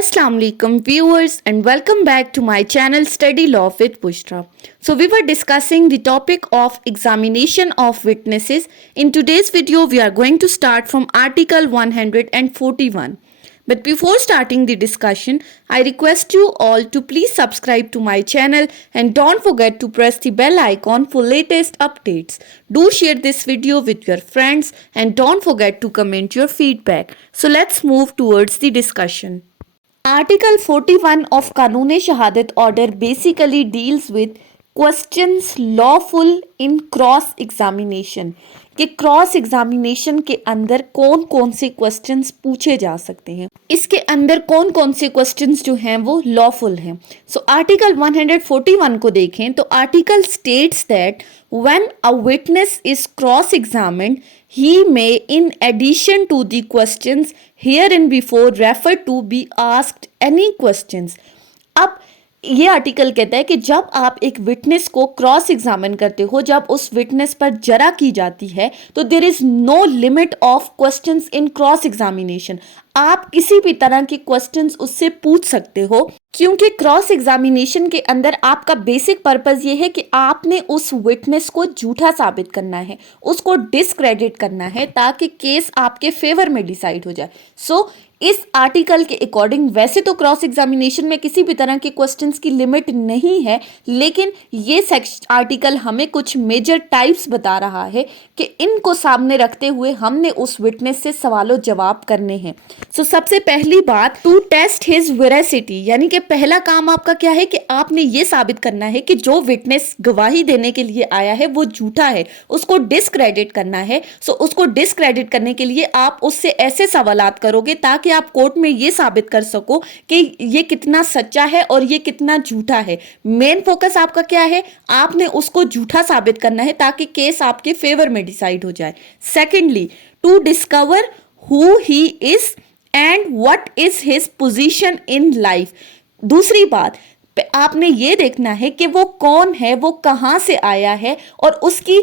Assalamu alaikum viewers and welcome back to my channel Study Law with Bushra. So we were discussing the topic of examination of witnesses. In today's video we are going to start from article 141. But before starting the discussion, I request you all to please subscribe to my channel and don't forget to press the bell icon for latest updates. Do share this video with your friends and don't forget to comment your feedback. So let's move towards the discussion. Article 41 of Kanun-e-Shahadat order basically deals with questions lawful in cross examination कि cross examination के अंदर कौन कौन से questions पूछे जा सकते हैं, इसके अंदर कौन कौन से क्वेश्चंस जो हैं वो लॉफुल हैं. सो आर्टिकल 141 को देखें तो article states that when a witness is cross examined he may in addition to the questions herein before referred to be asked any questions. अब ये आर्टिकल कहता है कि जब आप एक विटनेस को क्रॉस एग्जामिन करते हो, जब उस विटनेस पर जरा की जाती है तो there is no limit of questions in cross examination. आप किसी भी तरह के क्वेश्चंस उससे पूछ सकते हो क्योंकि क्रॉस एग्जामिनेशन के अंदर आपका बेसिक पर्पस ये है कि आपने उस विटनेस को झूठा साबित करना है, उसको डिसक्रेडिट करना है ताकि केस आपके फेवर में डिसाइड हो जाए. सो इस आर्टिकल के अकॉर्डिंग वैसे तो क्रॉस एग्जामिनेशन में किसी भी तरह के क्वेश्चंस की लिमिट नहीं है, लेकिन ये आर्टिकल हमें कुछ मेजर टाइप्स बता रहा है कि इनको सामने रखते हुए हमने उस विटनेस से सवालों जवाब करने हैं. सो सबसे पहली बात, टू टेस्ट हिज वेरासिटी, यानी कि पहला काम आपका क्या है कि आपने ये साबित करना है कि जो विटनेस गवाही देने के लिए आया है वो झूठा है, उसको डिसक्रेडिट करना है. सो उसको डिसक्रेडिट करने के लिए आप उससे ऐसे सवालात करोगे ताकि आप कोर्ट में ये साबित कर सको कि ये कितना सच्चा है और ये कितना झूठा है. मेन फोकस आपका क्या है, आपने उसको झूठा साबित करना है ताकि केस आपके फेवर में डिसाइड हो जाए. Secondly, to discover who he is and what is his position in life. दूसरी बात, आपने ये देखना है कि वो कौन है, वो कहां से आया है और उसकी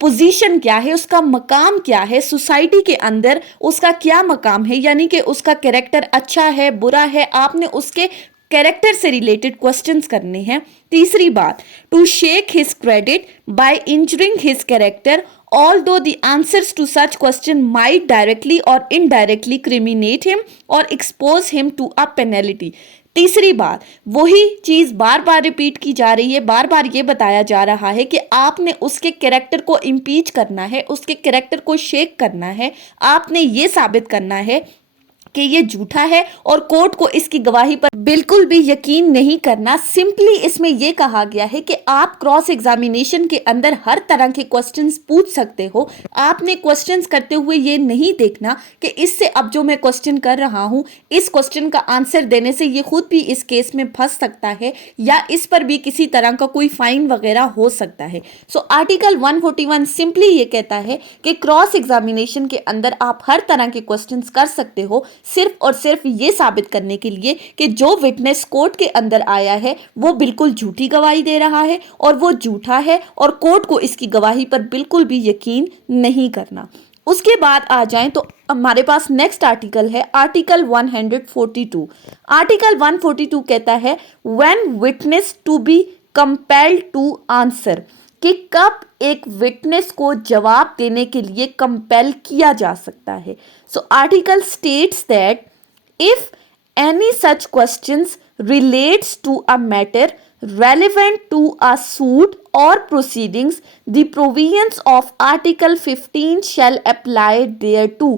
पोजीशन क्या है, उसका मकाम क्या है सोसाइटी के अंदर, उसका क्या मकाम है, यानी कि उसका कैरेक्टर अच्छा है बुरा है. आपने उसके कैरेक्टर से रिलेटेड क्वेश्चंस करने हैं. तीसरी बात, to shake his credit by injuring his character although the answers to such question might directly or indirectly criminate him or expose him to a penalty. तीसरी बात, वही चीज बार बार रिपीट की जा रही है, बार बार ये बताया जा रहा है कि आपने उसके कैरेक्टर को इम्पीच करना है, उसके कैरेक्टर को शेक करना है, आपने ये साबित करना है कि ये झूठा है और कोर्ट को इसकी गवाही पर बिल्कुल भी यकीन नहीं करना. सिंपली इसमें यह कहा गया है कि आप क्रॉस एग्जामिनेशन के अंदर हर तरह के क्वेश्चंस पूछ सकते हो. आपने क्वेश्चंस करते हुए ये नहीं देखना कि इससे अब जो मैं क्वेश्चन कर रहा हूं इस क्वेश्चन का आंसर देने से ये खुद भी इस केस में फंस सकता है या इस पर भी किसी तरह का कोई फाइन वगैरह हो सकता है. सो आर्टिकल 141 सिंपली ये कहता है कि क्रॉस एग्जामिनेशन के अंदर आप हर तरह के क्वेश्चंस कर सकते हो सिर्फ और सिर्फ ये साबित करने के लिए कि जो विटनेस कोर्ट के अंदर आया है वो बिल्कुल झूठी गवाही दे रहा है और वो झूठा है और कोर्ट को इसकी गवाही पर बिल्कुल भी यकीन नहीं करना. उसके बाद आ जाएं तो हमारे पास नेक्स्ट आर्टिकल है आर्टिकल 142. आर्टिकल 142 कहता है when witness to be compelled to answer, कि कब एक विटनेस को जवाब देने के लिए कंपेल किया जा सकता है. So article states that if any such questions relates to a matter relevant to a suit or proceedings, the provisions of Article 15 shall apply thereto.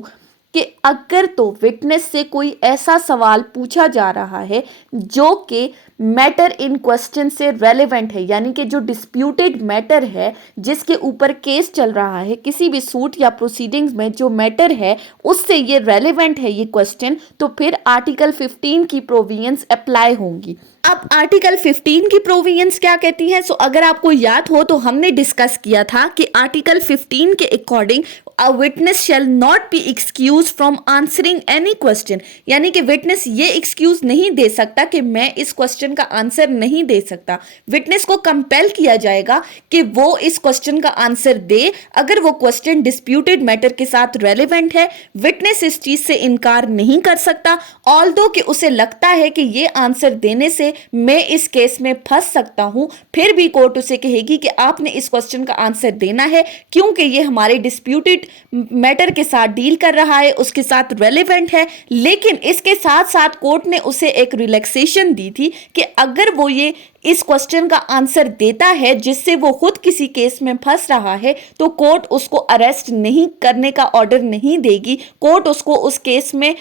कि अगर तो विटनेस से कोई ऐसा सवाल पूछा जा रहा है जो कि मैटर इन क्वेश्चन से रेलेवेंट है, यानी कि जो डिस्प्यूटेड मैटर है जिसके ऊपर केस चल रहा है, किसी भी सूट या प्रोसीडिंग्स में जो मैटर है उससे ये रेलेवेंट है ये क्वेश्चन, तो फिर आर्टिकल 15 की प्रोविजंस अप्लाई होंगी. अब आर्टिकल 15 की प्रोविजंस क्या कहती हैं? सो अगर आपको याद हो तो हमने डिस्कस किया था कि आर्टिकल 15 के according a witness shall not be excuse from answering any question, यानी कि विटनेस ये एक्सक्यूज नहीं दे सकता कि मैं इस क्वेश्चन का आंसर नहीं दे सकता। विटनेस को कंपेल किया जाएगा कि वो इस क्वेश्चन का आंसर दे अगर वो क्वेश्चन डिस्प्यूटेड मैटर के साथ रेलेवेंट है। विटनेस इस चीज से इनकार नहीं कर सकता, ऑल्दो कि उसे लगता है कि ये आंसर देने से मैं इस केस में फंस सकता हूं, फिर भी कोर्ट उसे कहेगी कि आपने इस क्वेश्चन का आंसर देना है क्योंकि ये हमारे डिस्प्यूटेड मैटर के साथ डील कर रहा है, उसके साथ रेलेवेंट है। लेकिन इसके साथ साथ कोर्ट ने उसे एक रिलैक्सेशन दी थी कि अगर वो ये इस क्वेश्चन का आंसर देता है जिससे वो खुद किसी केस में फंस रहा है, तो कोर्ट उसको अरेस्ट नहीं करने का ऑर्डर नहीं देगी, कोर्ट उसको उस केस में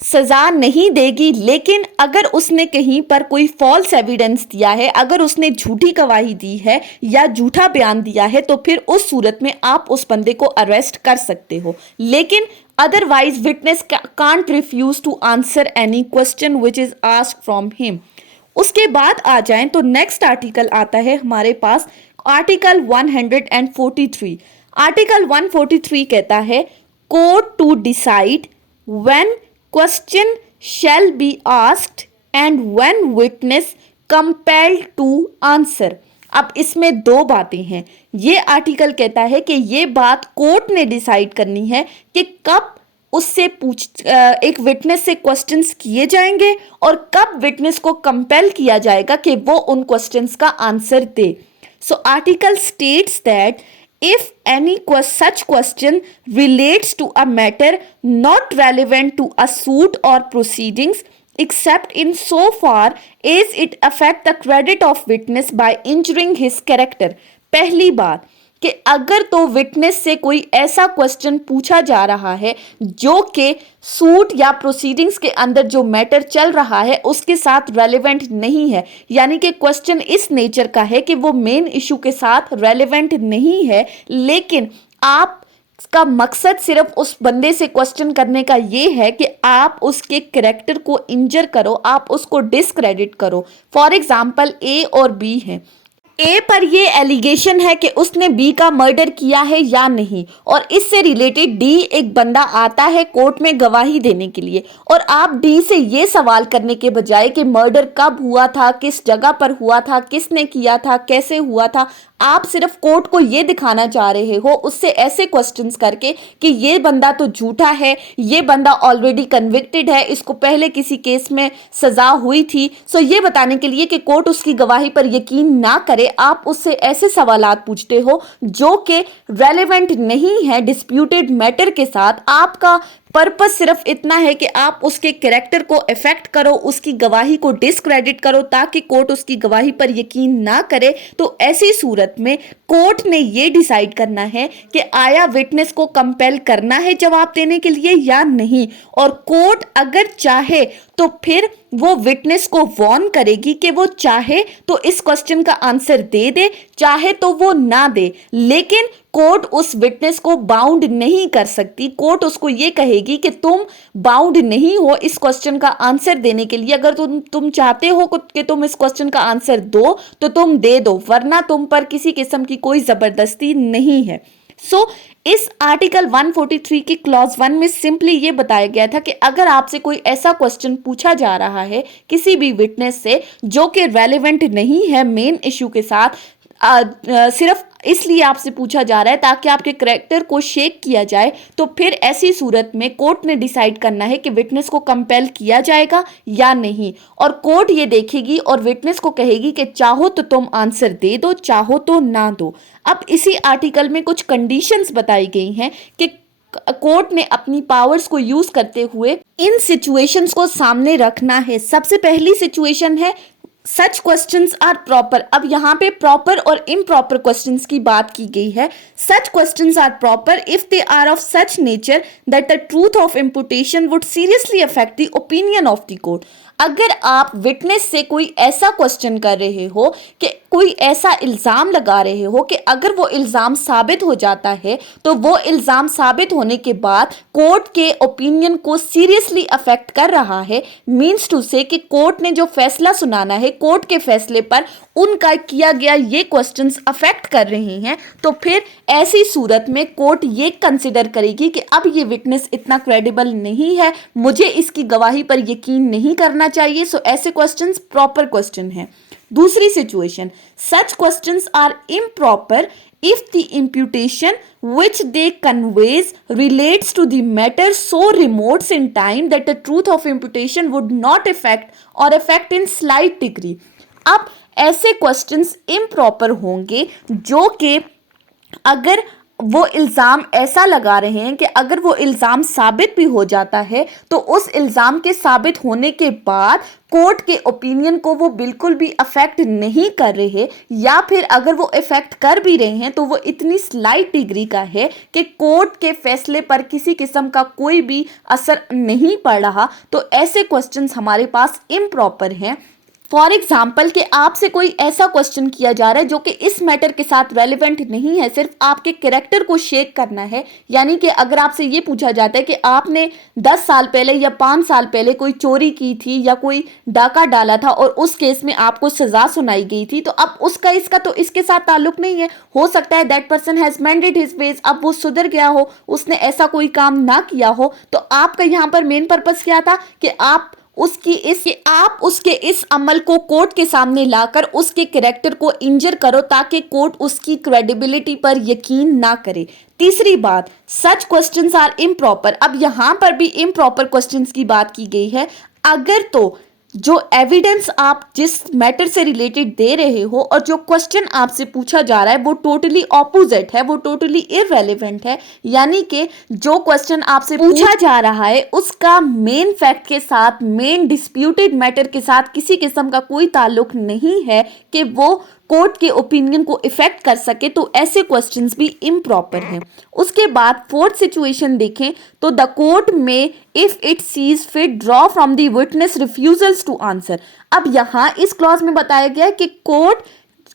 सजा नहीं देगी। लेकिन अगर उसने कहीं पर कोई फॉल्स एविडेंस दिया है, अगर उसने झूठी गवाही दी है या झूठा बयान दिया है, तो फिर उस सूरत में आप उस बंदे को अरेस्ट कर सकते हो। लेकिन otherwise witness can't refuse to answer any question which is asked from him. उसके बाद आ जाएं तो नेक्स्ट आर्टिकल आता है हमारे पास, आर्टिकल 143। आर्टिकल 143 कहता है court to decide when question shall be asked and when witness compelled to answer. अब इसमें दो बातें हैं। ये आर्टिकल कहता है कि ये बात कोर्ट ने डिसाइड करनी है कि कब उससे एक विटनेस से क्वेश्चंस किए जाएंगे और कब विटनेस को कंपेल किया जाएगा कि वो उन क्वेश्चंस का answer they. So article states that if any such question relates to a matter not relevant to a suit or proceedings except in so far as it affect the credit of witness by injuring his character। पहली बात कि अगर तो witness से कोई ऐसा question पूछा जा रहा है जो कि सूट या प्रोसीडिंग्स के अंदर जो मैटर चल रहा है उसके साथ रेलेवेंट नहीं है, यानी कि क्वेश्चन इस नेचर का है कि वो मेन इशू के साथ रेलेवेंट नहीं है, लेकिन आप का मकसद सिर्फ उस बंदे से क्वेश्चन करने का ये है कि आप उसके कैरेक्टर को इंजर करो, आप उसको डिस्क्रेडिट करो। फॉर एग्जाम्पल ए और बी हैं, ए पर ये एलिगेशन है कि उसने बी का मर्डर किया है या नहीं, और इससे रिलेटेड डी एक बंदा आता है कोर्ट में गवाही देने के लिए, और आप डी से ये सवाल करने के बजाय कि मर्डर कब हुआ था, किस जगह पर हुआ था, किसने किया था, कैसे हुआ था, आप सिर्फ कोर्ट को ये दिखाना चाह रहे हो उससे ऐसे क्वेश्चंस करके कि ये बंदा तो झूठा है, ये बंदा ऑलरेडी कन्विक्टेड है, इसको पहले किसी केस में सजा हुई थी। सो ये बताने के लिए कि कोर्ट उसकी गवाही पर यकीन ना करे, आप उससे ऐसे सवालात पूछते हो जो कि रेलेवेंट नहीं है डिस्प्यूटेड मैटर के साथ। आपका पर्पस सिर्फ इतना है कि आप उसके कैरेक्टर को इफेक्ट करो, उसकी गवाही को डिस्क्रेडिट करो ताकि कोर्ट उसकी गवाही पर यकीन ना करे। तो ऐसी सूरत में कोर्ट ने ये डिसाइड करना है कि आया विटनेस को कंपेल करना है जवाब देने के लिए या नहीं, और कोर्ट अगर चाहे तो फिर वो विटनेस को वार्न करेगी कि वो चाहे तो इस क्वेश्चन का आंसर दे दे, चाहे तो वो ना दे, लेकिन कोर्ट उस विटनेस को बाउंड नहीं कर सकती। कोर्ट उसको ये कहेगी कि तुम बाउंड नहीं हो इस क्वेश्चन का आंसर देने के लिए, अगर तुम चाहते हो कि तुम इस क्वेश्चन का आंसर दो तो तुम दे दो, वरना तुम पर किसी किस्म की कोई जबरदस्ती नहीं है। सो इस आर्टिकल 143 की क्लॉज 1 में सिंपली ये बताया गया था कि अगर आपसे कोई ऐसा क्वेश्चन पूछा जा रहा है किसी भी विटनेस से जो कि रेलेवेंट नहीं है मेन इशू के साथ, सिर्फ इसलिए आपसे पूछा जा रहा है ताकि आपके कैरेक्टर को शेक किया जाए, तो फिर ऐसी सूरत में कोर्ट ने डिसाइड करना है कि विटनेस को कंपेल किया जाएगा या नहीं, और कोर्ट ये देखेगी और विटनेस को कहेगी कि चाहो तो तुम आंसर दे दो, चाहो तो ना दो। अब इसी आर्टिकल में कुछ कंडीशंस बताई गई हैं कि कोर्ट ने अपनी पावर्स को यूज करते हुए इन सिचुएशंस को सामने रखना है। सबसे पहली सिचुएशन है सच क्वेश्चंस आर प्रॉपर। अब यहाँ पे प्रॉपर और इम्प्रॉपर क्वेश्चंस की बात की गई है। Such questions are proper if they are of such nature that the truth of imputation would seriously affect the opinion of the court. अगर आप विटनेस से कोई ऐसा क्वेश्चन कर रहे हो कि कोई ऐसा इल्ज़ाम लगा रहे हो कि अगर वो इल्ज़ाम साबित हो जाता है तो वो इल्ज़ाम साबित होने के बाद कोर्ट के ओपिनियन को सीरियसली अफेक्ट कर रहा है, मीन्स टू से कि कोर्ट ने जो फैसला सुनाना है, कोर्ट के फैसले पर उनका किया गया ये क्वेश्चंस अफेक्ट कर रहे हैं, तो फिर ऐसी सूरत में कोर्ट ये कंसिडर करेगी कि अब ये विटनेस इतना क्रेडिबल नहीं है, मुझे इसकी गवाही पर यकीन नहीं करना चाहिए। सो ऐसे क्वेश्चंस प्रॉपर क्वेश्चन है। दूसरी situation, such questions are improper if the imputation which they conveys relates to the matter so remote in time that the truth of imputation would not affect or affect in slight degree। अब ऐसे questions improper होंगे जो कि अगर वो इल्ज़ाम ऐसा लगा रहे हैं कि अगर वो इल्ज़ाम साबित भी हो जाता है तो उस इल्ज़ाम के साबित होने के बाद कोर्ट के ओपिनियन को वो बिल्कुल भी अफेक्ट नहीं कर रहे, या फिर अगर वो इफेक्ट कर भी रहे हैं तो वो इतनी स्लाइट डिग्री का है कि कोर्ट के फैसले पर किसी किस्म का कोई भी असर नहीं पड़ रहा, तो ऐसे क्वेश्चंस हमारे पास इम्प्रॉपर हैं। फॉर एग्जाम्पल कि आपसे कोई ऐसा क्वेश्चन किया जा रहा है जो कि इस मैटर के साथ रेलिवेंट नहीं है, सिर्फ आपके कैरेक्टर को शेक करना है। यानी कि अगर आपसे ये पूछा जाता है कि आपने 10 साल पहले या 5 साल पहले कोई चोरी की थी या कोई डाका डाला था और उस केस में आपको सजा सुनाई गई थी, तो अब उसका इसका तो इसके साथ ताल्लुक नहीं है। हो सकता है that person has मेंडेड his veg, अब वो सुधर गया हो, उसने ऐसा कोई काम ना किया हो, तो आपका यहाँ पर मेन पर्पस क्या था कि आप उसके इस अमल को कोर्ट के सामने लाकर उसके कैरेक्टर को इंजर करो ताकि कोर्ट उसकी क्रेडिबिलिटी पर यकीन ना करे। तीसरी बात, सच क्वेश्चंस आर इम्प्रॉपर। अब यहां पर भी इम्प्रॉपर क्वेश्चंस की बात की गई है। अगर तो जो एविडेंस आप जिस मैटर से रिलेटेड दे रहे हो और जो क्वेश्चन आपसे पूछा जा रहा है वो टोटली ऑपोजिट है, वो टोटली इररेलेवेंट है, यानी कि जो क्वेश्चन आपसे पूछा जा रहा है उसका मेन फैक्ट के साथ, मेन डिस्प्यूटेड मैटर के साथ किसी किस्म का कोई ताल्लुक नहीं है कि वो कोर्ट के ओपिनियन को इफेक्ट कर सके, तो ऐसे क्वेश्चंस भी इम्प्रॉपर हैं। उसके बाद फोर्थ सिचुएशन देखें तो द कोर्ट में if it sees fit draw from the witness refusals to answer. अब यहां इस क्लॉज में बताया गया है कि कोर्ट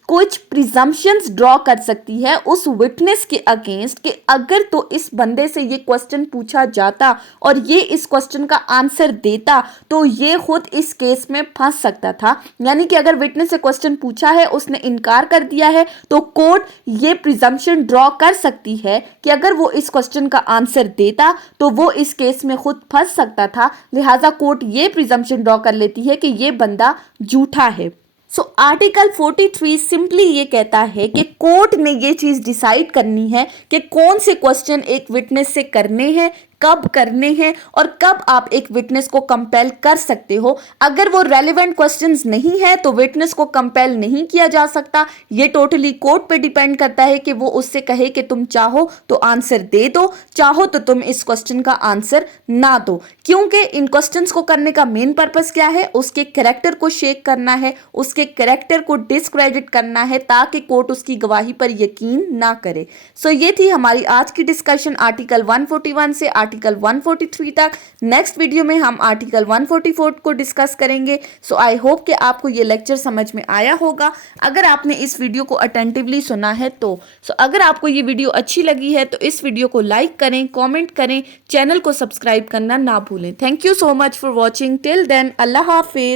कुछ प्रिजम्पशंस ड्रॉ कर सकती है उस विटनेस के अगेंस्ट कि अगर तो इस बंदे से ये क्वेश्चन पूछा जाता और ये इस क्वेश्चन का आंसर देता तो ये खुद इस केस में फंस सकता था। यानी कि अगर विटनेस से क्वेश्चन पूछा है, उसने इनकार कर दिया है, तो कोर्ट ये प्रिजम्पशन ड्रॉ कर सकती है कि अगर वो इस क्वेश्चन का आंसर देता तो वो इस केस में खुद फंस सकता था। लिहाजा कोर्ट ये प्रिजम्पशन ड्रॉ कर लेती है कि ये बंदा झूठा है। सो आर्टिकल 43 सिंपली ये कहता है कि कोर्ट ने ये चीज डिसाइड करनी है कि कौन से क्वेश्चन एक विटनेस से करने हैं, कब करने हैं और कब आप एक विटनेस को कंपेल कर सकते हो। अगर वो रेलेवेंट क्वेश्चंस नहीं है तो विटनेस को कंपेल नहीं किया जा सकता। ये टोटली कोर्ट पे डिपेंड करता है कि वो उससे कहे कि तुम चाहो तो आंसर दे दो, चाहो तो तुम इस क्वेश्चन का आंसर ना दो। क्योंकि इन क्वेश्चंस को करने का मेन पर्पस क्या है? उसके कैरेक्टर को शेक करना है, उसके कैरेक्टर को डिस्क्रेडिट करना है ताकि कोर्ट उसकी गवाही पर यकीन ना करे। सो ये थी हमारी आज की डिस्कशन आर्टिकल 141 से आर्टिकल 143 तक। नेक्स्ट वीडियो में हम आर्टिकल 144 को डिस्कस करेंगे। सो आई होप कि आपको ये लेक्चर समझ में आया होगा। अगर आपने इस वीडियो को अटेंटिवली सुना है तो अगर आपको ये वीडियो अच्छी लगी है तो इस वीडियो को लाइक करें, कमेंट करें, चैनल को सब्सक्राइब करना ना भूलें। Thank you so much for watching. Till then, अल्लाह हाफिज।